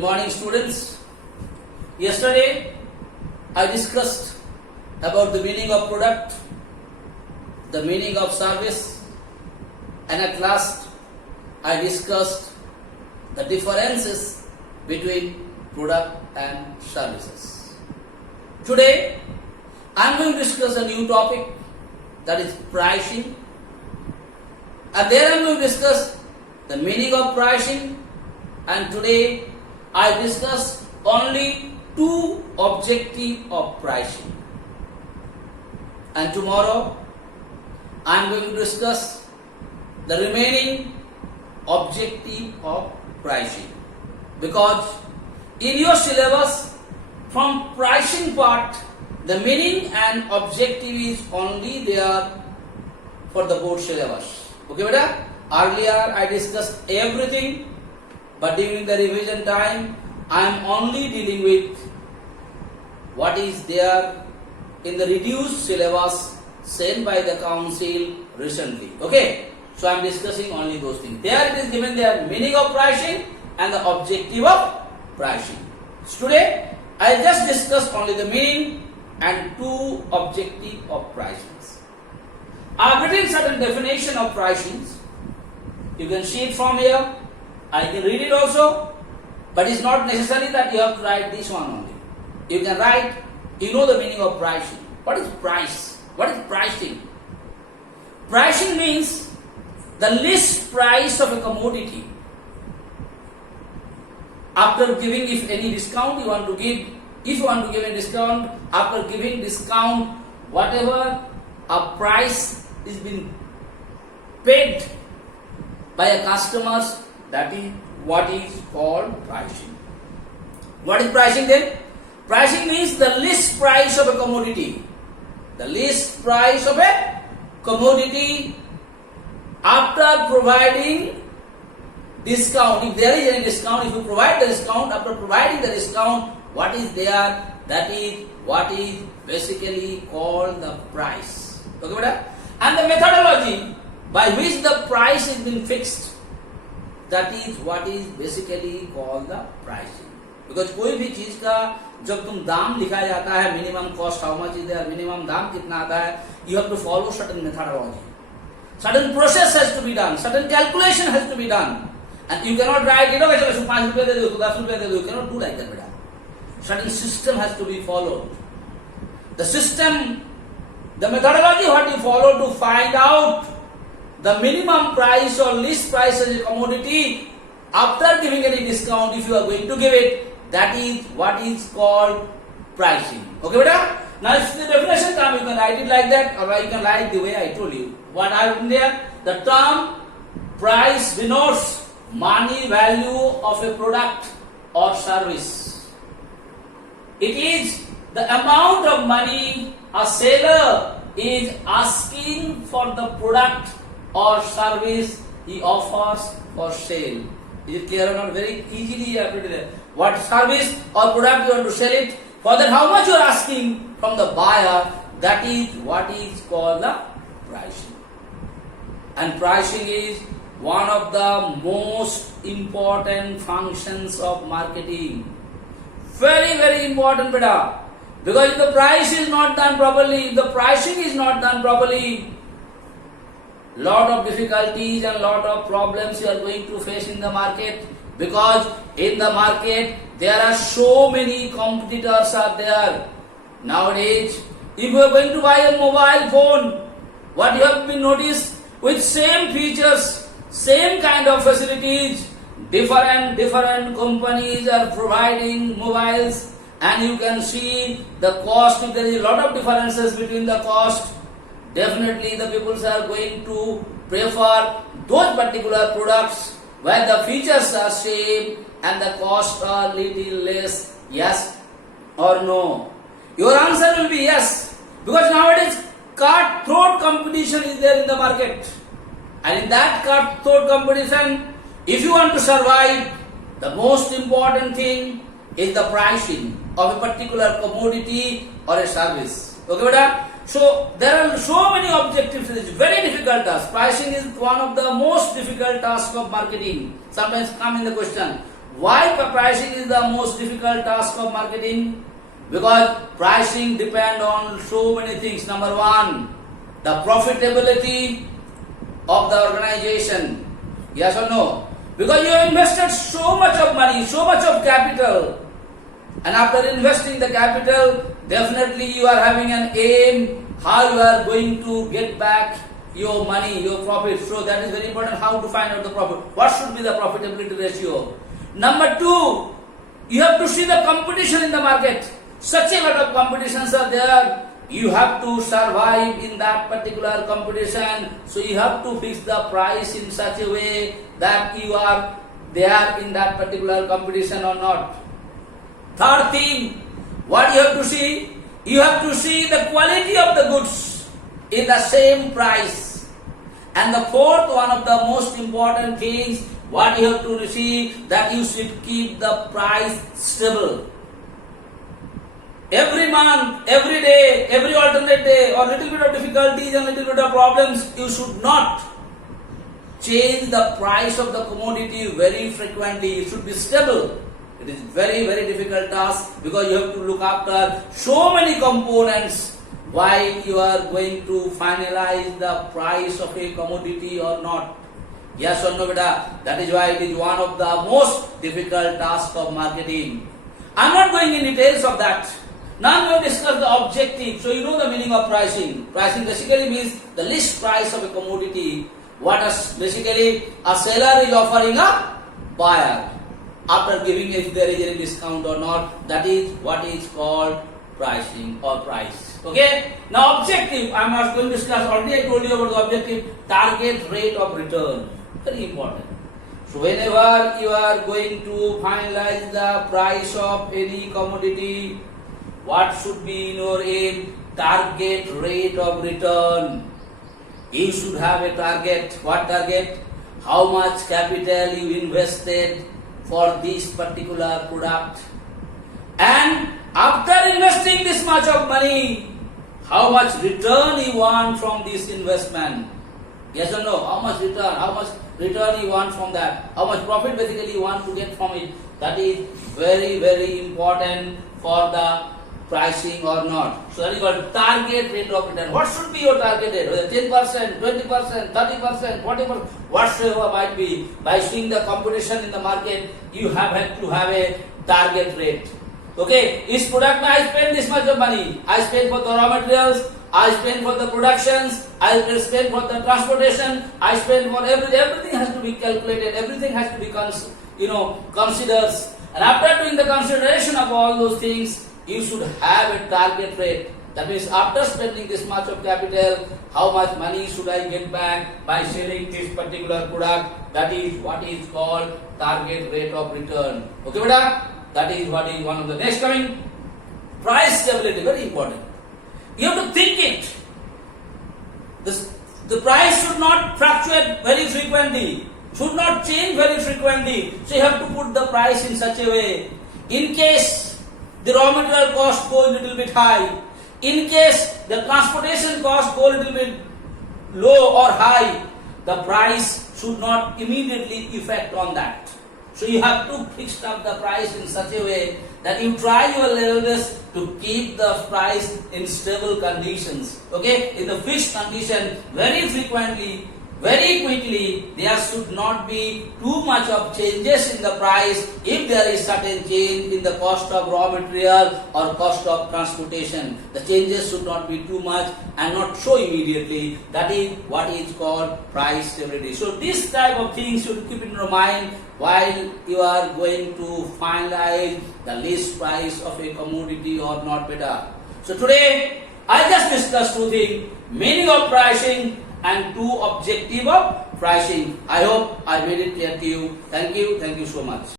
Good morning, students. Yesterday I discussed about the meaning of product, the meaning of service, and at last I discussed the differences between product and services. Today I am going to discuss a new topic, that is pricing, and there I am going to discuss the meaning of pricing, and today I discuss only two objectives of pricing, and tomorrow I am going to discuss the remaining objective of pricing, because in your syllabus from pricing part the meaning and objective is only there for the board syllabus. Okay beta? Earlier I discussed everything, but during the revision time I am only dealing with what is there in the reduced syllabus sent by the council recently. Okay, so I am discussing only those things. There it is given there meaning of pricing and the objective of pricing. Today I just discuss only the meaning and two objective of pricing. I have written certain definition of pricing. You can see it from here. I can read it also, but it's not necessary that you have to write this one only. You can write, you know the meaning of pricing. What is price? What is pricing? Pricing means the list price of a commodity. After giving, if any discount you want to give, if you want to give a discount, after giving discount, whatever a price is being paid by a customers, that is what is called pricing. What is pricing then? Pricing means the list price of a commodity. The list price of a commodity after providing discount. If there is any discount, if you provide the discount, after providing the discount, what is there? That is what is basically called the price. Okay, brother? And the methodology by which the price is being fixed, that is what is basically called the pricing. Because कोई भी चीज का जब तुम दाम लिखा जाता है, minimum cost how much is there, minimum दाम कितना आता है, you have to follow certain methodology. Certain process has to be done, certain calculation has to be done, and you cannot write, you know, चलो 5 रुपए दे दो, 10 रुपए दे दो, you cannot do like that, बेटा. Certain system has to be followed. The system, the methodology what you follow to find out the minimum price or list price as a commodity after giving any discount, if you are going to give it, that is what is called pricing. Okay, beta? Now, if the definition comes, you can write it like that, or you can write the way I told you. What I written there? The term price denotes money value of a product or service. It is the amount of money a seller is asking for the product or service he offers for sale. Is it clear or not? Very easily you have to do that. What service or product you want to sell it, for that how much you are asking from the buyer, that is what is called the pricing. And pricing is one of the most important functions of marketing. Very, very important, beta. Because if the price is not done properly, if the pricing is not done properly, lot of difficulties and lot of problems you are going to face in the market, because in the market there are so many competitors are there. Nowadays, if you are going to buy a mobile phone, what you have been noticed, with same features, same kind of facilities, different companies are providing mobiles, and you can see the cost. If there is a lot of differences between the cost, definitely the people are going to prefer those particular products where the features are same and the cost are little less. Yes or no? Your answer will be yes, because nowadays cutthroat competition is there in the market, and in that cutthroat competition, if you want to survive, the most important thing is the pricing of a particular commodity or a service. Okay, beta? So there are so many objectives. It is very difficult task. Pricing is one of the most difficult tasks of marketing. Sometimes come in the question, Why pricing is the most difficult task of marketing? Because pricing depends on so many things. Number one, the profitability of the organization. Yes or no? Because you have invested so much of money, so much of capital, and after investing the capital, definitely you are having an aim how you are going to get back your money, your profit. So that is very important, how to find out the profit. What should be the profitability ratio? Number two, you have to see the competition in the market. Such a lot of competitions are there. You have to survive in that particular competition. So you have to fix the price in such a way that you are there in that particular competition or not. Third thing, what you have to see? You have to see the quality of the goods in the same price. And the fourth one of the most important things, what you have to see, that you should keep the price stable. Every month, every day, every alternate day, or little bit of difficulties and little bit of problems, you should not change the price of the commodity very frequently. It should be stable. It is very, very difficult task because you have to look after so many components while you are going to finalize the price of a commodity or not. Yes or no, beta? That is why it is one of the most difficult tasks of marketing. I am not going in details of that. Now I am going to discuss the objective. So you know the meaning of pricing. Pricing basically means the list price of a commodity. What is basically a seller is offering a buyer after giving if there is any discount or not. That is what is called pricing or price. Okay. Now objective. I am not going to discuss. Already I told you about the objective. Target rate of return. Very important. So whenever you are going to finalize the price of any commodity, what should be in your aim? Target rate of return. You should have a target. What target? How much capital you invested for this particular product. And after investing this much of money, how much return you want from this investment? Yes or no? How much return? How much return you want from that? How much profit basically you want to get from it? That is very, very important for the pricing or not. So that is called target rate of return. What should be your target rate? Whether 10%, 20%, 30%, 40%, whatsoever might be. By seeing the competition in the market, you have to have a target rate. Okay, each product I spend this much of money. I spend for the raw materials, I spend for the productions, I spend for the transportation, I spend for everything has to be calculated, everything has to be considered. And after doing the consideration of all those things, you should have a target rate. That means after spending this much of capital, how much money should I get back by selling this particular product? That is what is called target rate of return. Okay, beta? That is what is one of the next coming. Price stability, very important. You have to think it. The price should not fluctuate very frequently, should not change very frequently. So you have to put the price in such a way. In case the raw material cost go a little bit high, in case the transportation cost go a little bit low or high, the price should not immediately affect on that. So you have to fix up the price in such a way that you try your level best to keep the price in stable conditions. Okay, in the fixed condition, very frequently, very quickly, there should not be too much of changes in the price if there is certain change in the cost of raw material or cost of transportation. The changes should not be too much and not so immediately. That is what is called price stability. So this type of things should keep in your mind while you are going to finalize the list price of a commodity or not, beta. So today I just discussed two things: meaning of pricing and two objective of pricing. I hope I made it clear to you. Thank you so much.